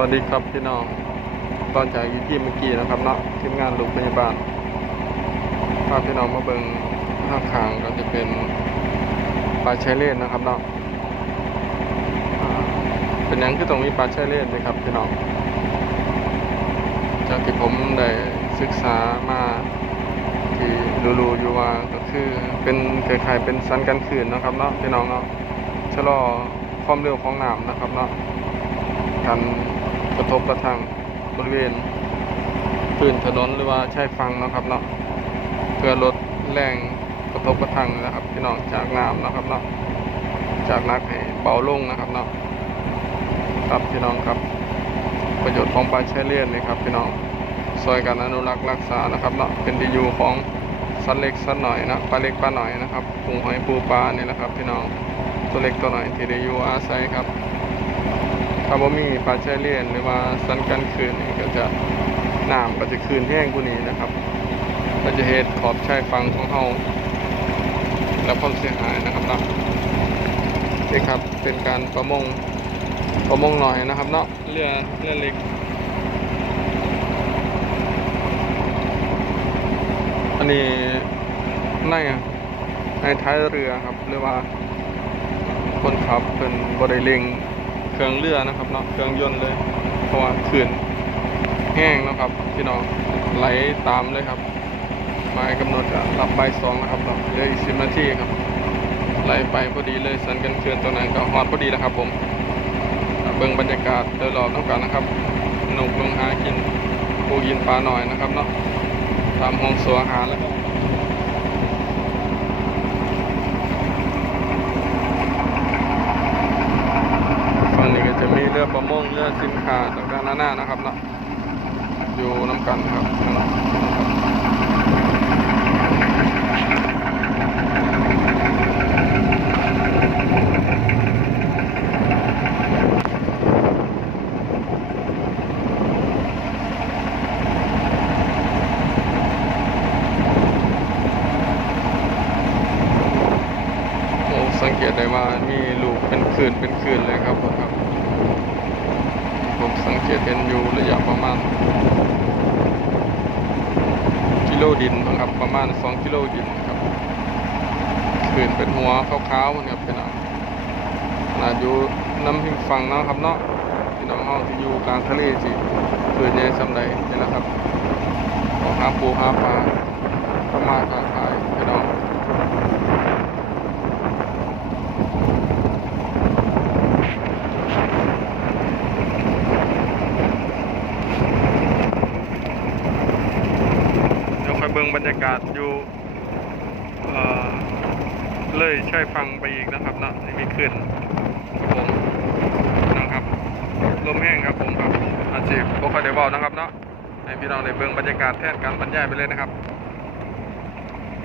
วัสดีครับพี่น้อง ตอนจากอยู่ที่เมื่อกี้นะครับเนาะทีมงานลูกพยาบาลพาพี่น้องมาเบิงข้างขางก็จะเป็นปลาชายเล่นนะครับเนาะอ่าเป็นหยังคือตรงนี้ปลาชายเล่นเลยครับพี่น้อง จากที่ผมได้ศึกษามาที่รูๆอยู่ว่าก็คือเป็นเคล้ายเป็นสันกันขืนนะครับเนาะพี่น้องเนาะชะลอความเร็วของน้ำนะครับเนาะการ กระทบกระทั่งบริเวณพื้นถนนหรือว่าชายฝั่งนะครับเนาะเพื่อลดแรงกระทบกระทั่งนะครับพี่น้องจากน้ำนะครับเนาะจากนักให้เบาลงนะครับเนาะครับพี่น้องครับ ประโยชน์ของปลาแช่เลียนนี่ครับพี่น้องซอยการอนุรักษ์รักษานะครับเนาะเป็นดีอยู่ของสัตว์เล็กสัตว์หน่อยนะปลาเล็กปลาหน่อยนะครับกุ้งหอยปูปลานี่แหละครับ พี่น้องตัวเล็กตัวหน่อยที่ได้อยู่อาศัยครับ ถ้าว่ามีปลาแช่เลียนหรือว่าสันกันคืนนี่ก็จะน้ำก็จะคืนแห้งกว่านี้นะครับ ก็จะเหตุขอบชายฝั่งของเฮาและความเสียหายนะครับเนาะนี่ครับเป็นการประมงประมงหน่อยนะครับเนาะเรือเรือเล็กอันนี้ในในท้ายเรือครับหรือว่าคนขับเป็นบริเลง เครื่องเรือนะครับเนาะเครื่องยนต์เลยเพราะว่าขื่นแห้งนะครับพี่น้องไหลตามเลยครับหมายกำหนดจะรับใบสองนะครับเนาะเหลืออีกสิบนาทีครับไหลไปพอดีเลยสันกันเขื่อนตัวนั้นก็ฮอดพอดีแล้วครับ ผมเบิ่งบรรยากาศโดยรอบต้องกันนะครับหนุกลงหากินปูยินปลาหน่อยนะครับเนาะตามห้องสัวอาหารแล้วก็ ฝั่งนี้ก็จะมี เรือประมงเรือสินค้าต่างๆนานานะครับเนาะอยู่น้ำกันครับสังเกตได้ว่ามีลูกเป็นคืนเป็นคืนเลยครับผมครับ สังเกตเห็นอยู่ระยะประมาณ กิโลดินนะครับประมาณ 2 กิโลดินครับขืนเป็นหัวขาวๆมันครับพี่น้องขนาดอยู่น้ำพิมฟังนะครับเนาะพี่น้องห้องที่อยู่กลางทะเลสิขืนใหญ่สำใดนี่นะครับ ของหาปูหาปลามาค้าขายพี่น้อง เดี๋ยวค่อยเบิ่ งบรรยากาศอยู่เเลยใช่ฟังไปอีกนะครับนะนี่มีขึ้นครับผมนะครับลมแห้งครับผมครับอาชีพบ่ค่อยได้เว้านะครับเนาะให้พี่น้องในเบื้องบรรยากาศแทนการบรรยายไปเลยนะครับ